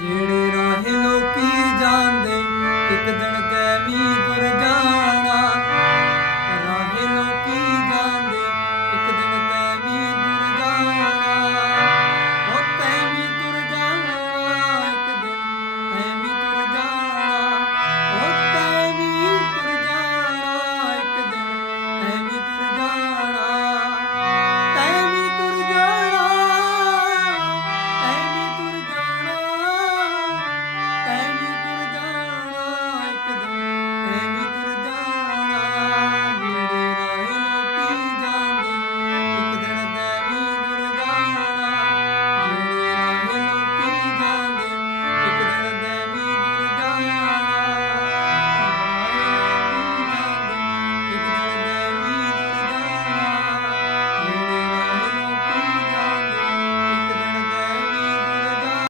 ਜਿਹੜੇ